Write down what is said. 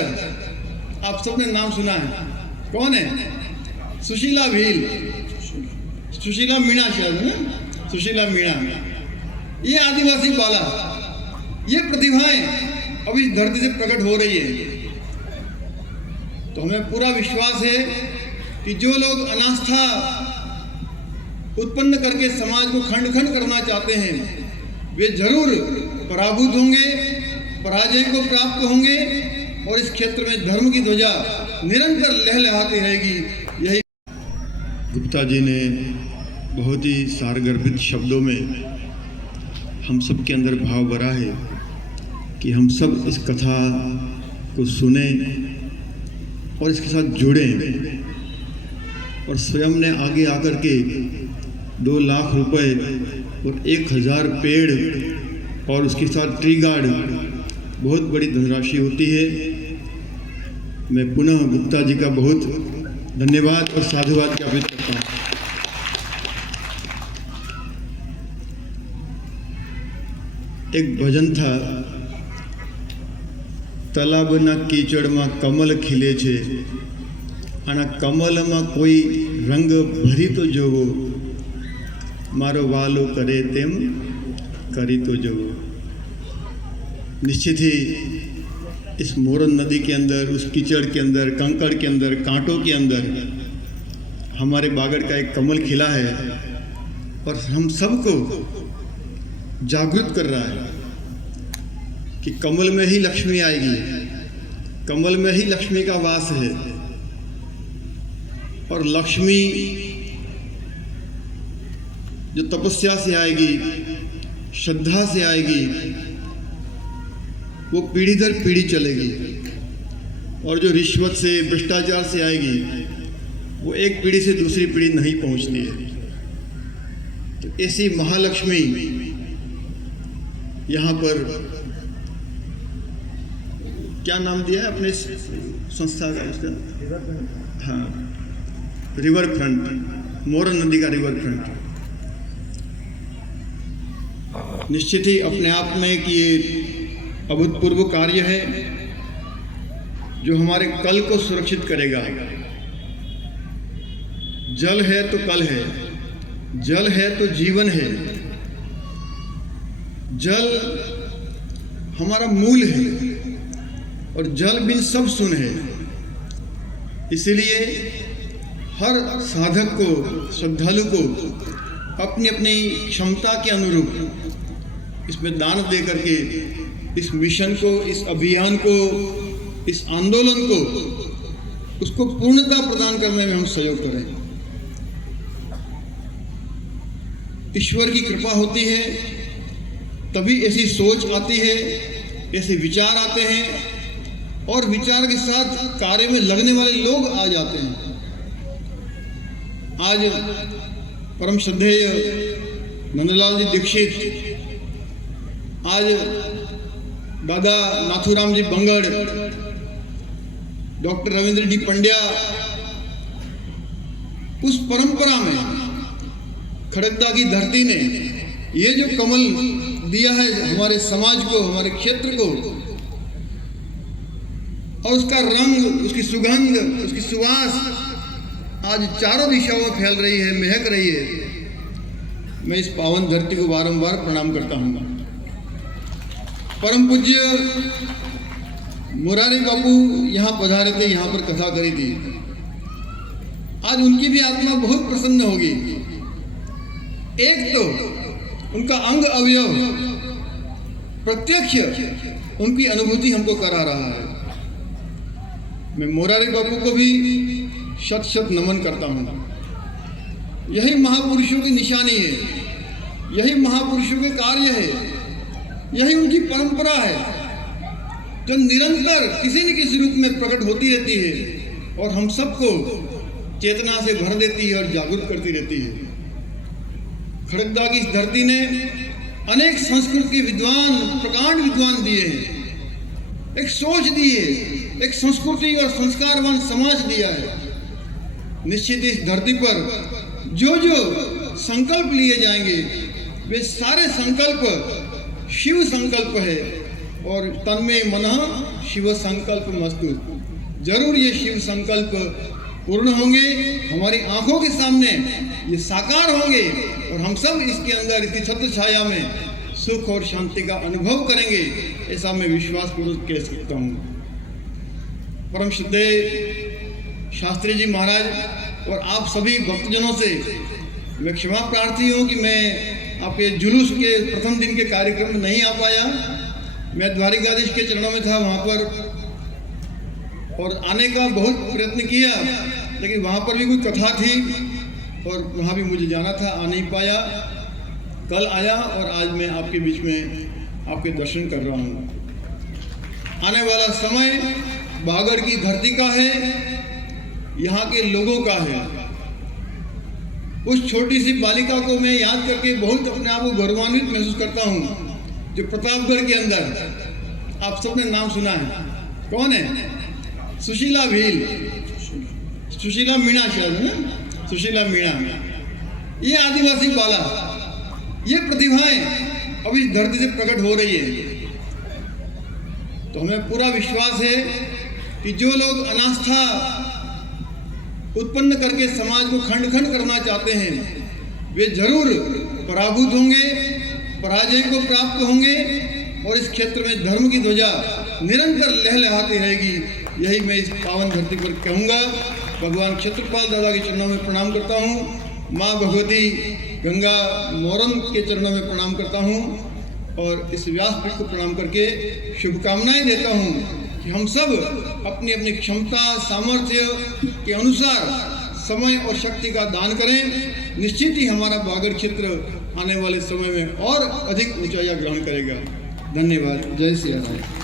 अंदर आप सबने नाम सुना है, कौन है? सुशीला भील, सुशीला मीणा शायद है ना, सुशीला मीणा। ये आदिवासी बाला, ये प्रतिभाएं अब इस धरती से प्रकट हो रही है। तो हमें पूरा विश्वास है कि जो लोग अनास्था उत्पन्न करके समाज को खंड खंड करना चाहते हैं, वे जरूर पराभूत होंगे, पराजय को प्राप्त होंगे और इस क्षेत्र में धर्म की ध्वजा निरंतर लहलहाती रहेगी। यही गुप्ता जी ने बहुत ही सारगर्भित शब्दों में हम सब के अंदर भाव भरा है कि हम सब इस कथा को सुने और इसके साथ जुड़ें। और स्वयं ने आगे आकर के 2 लाख रुपए और 1000 पेड़ और उसके साथ ट्री गार्ड, बहुत बड़ी धनराशि होती है। मैं पुनः गुप्ता जी का बहुत धन्यवाद और साधुवाद ज्ञापित करता हूँ। एक भजन था, तलाबना कीचड़માં કમલ ખીલે છે અને કમલમાં કોઈ રંગ ભરી તો જોવો, મારો વાલો કરે તેમ કરી तो જોવો। निश्चित ही इस मोरन नदी के अंदर, उस कीचड़ के अंदर, कंकड़ के अंदर, कांटों के अंदर हमारे बागड़ का एक कमल खिला है और हम सबको जागृत कर रहा है कि कमल में ही लक्ष्मी आएगी, कमल में ही लक्ष्मी का वास है। और लक्ष्मी जो तपस्या से आएगी, श्रद्धा से आएगी, वो पीढ़ी दर पीढ़ी चलेगी। और जो रिश्वत से, भ्रष्टाचार से आएगी, वो एक पीढ़ी से दूसरी पीढ़ी नहीं पहुंचती है। तो ऐसी महालक्ष्मी यहाँ पर, क्या नाम दिया है अपने संस्था का इसका? हाँ, रिवर फ्रंट, मोरन नदी का रिवर फ्रंट। निश्चित ही अपने आप में कि ये अभूतपूर्व कार्य है जो हमारे कल को सुरक्षित करेगा। जल है तो कल है, जल है तो जीवन है, जल हमारा मूल है और जल बिन सब सुन है। इसलिए हर साधक को, श्रद्धालु को अपनी अपनी क्षमता के अनुरूप इसमें दान दे करके इस मिशन को, इस अभियान को, इस आंदोलन को, उसको पूर्णता प्रदान करने में हम सहयोग करें। ईश्वर की कृपा होती है तभी ऐसी सोच आती है, ऐसे विचार आते हैं और विचार के साथ कार्य में लगने वाले लोग आ जाते हैं। आज परम श्रद्धेय नंदलाल जी दीक्षित, आज दादा नाथुराम जी बंगड़, डॉक्टर रविंद्र डी पंड्या, उस परंपरा में खड़गदा की धरती ने ये जो कमल दिया है हमारे समाज को, हमारे क्षेत्र को, और उसका रंग, उसकी सुगंध, उसकी सुवास आज चारों दिशाओं में फैल रही है, महक रही है। मैं इस पावन धरती को बारंबार प्रणाम करता हूँ। परम पूज्य मुरारी बापू यहाँ पधारे थे, यहाँ पर कथा करी थी। आज उनकी भी आत्मा बहुत प्रसन्न होगी। एक तो उनका अंग अवयव प्रत्यक्ष उनकी अनुभूति हमको करा रहा है। मैं मुरारी बापू को भी शत शत नमन करता हूँ। यही महापुरुषों की निशानी है, यही महापुरुषों के कार्य है, यही उनकी परंपरा है जो निरंतर किसी न किसी रूप में प्रकट होती रहती है और हम सबको चेतना से भर देती है और जागरूक करती रहती है। खड़गदा की इस धरती ने अनेक संस्कृत के विद्वान, प्रकांड विद्वान दिए हैं, एक सोच दी है, एक संस्कृति और संस्कारवान समाज दिया है। निश्चित इस धरती पर जो जो संकल्प लिए जाएंगे वे सारे संकल्प शिव संकल्प है, और तन में मनः शिव संकल्प मस्तु। जरूर ये शिव संकल्प पूर्ण होंगे, हमारी आंखों के सामने ये साकार होंगे और हम सब इसके अंदर इसकी छत्र छाया में सुख और शांति का अनुभव करेंगे, ऐसा मैं विश्वास पूर्वक कह सकता हूँ। परम श्रद्धेय शास्त्री जी महाराज और आप सभी भक्तजनों से मैं क्षमा प्रार्थी हूँ कि मैं आपके जुलूस के प्रथम दिन के कार्यक्रम में नहीं आ पाया। मैं द्वारिकाधीश के चरणों में था वहाँ पर, और आने का बहुत प्रयत्न किया, लेकिन वहाँ पर भी कोई कथा थी और वहाँ भी मुझे जाना था, आ नहीं पाया। कल आया और आज मैं आपके बीच में आपके दर्शन कर रहा हूँ। आने वाला समय बागड़ की धरती का है, यहाँ के लोगों का है। उस छोटी सी बालिका को मैं याद करके बहुत अपने आप को गौरवान्वित महसूस करता हूँ, जो प्रतापगढ़ के अंदर आप सबने नाम सुना है। कौन है? सुशीला भील, सुशीला मीणा शायद है ना, सुशीला मीणा। ये आदिवासी बाला, ये प्रतिभाएं अब इस धरती से प्रकट हो रही है। तो हमें पूरा विश्वास है कि जो लोग अनास्था उत्पन्न करके समाज को खंड खंड करना चाहते हैं, वे जरूर पराभूत होंगे, पराजय को प्राप्त होंगे और इस क्षेत्र में धर्म की ध्वजा निरंतर लहलहाती रहेगी। यही मैं इस पावन धरती पर कहूँगा। भगवान क्षेत्रपाल दादा के चरणों में प्रणाम करता हूँ, माँ भगवती गंगा मोरन के चरणों में प्रणाम करता हूँ और इस व्यासपीठ को प्रणाम करके शुभकामनाएं देता हूँ कि हम सब अपनी अपनी क्षमता सामर्थ्य के अनुसार समय और शक्ति का दान करें। निश्चित ही हमारा बागड़ क्षेत्र आने वाले समय में और अधिक ऊंचाइयां ग्रहण करेगा। धन्यवाद। जय श्री राम।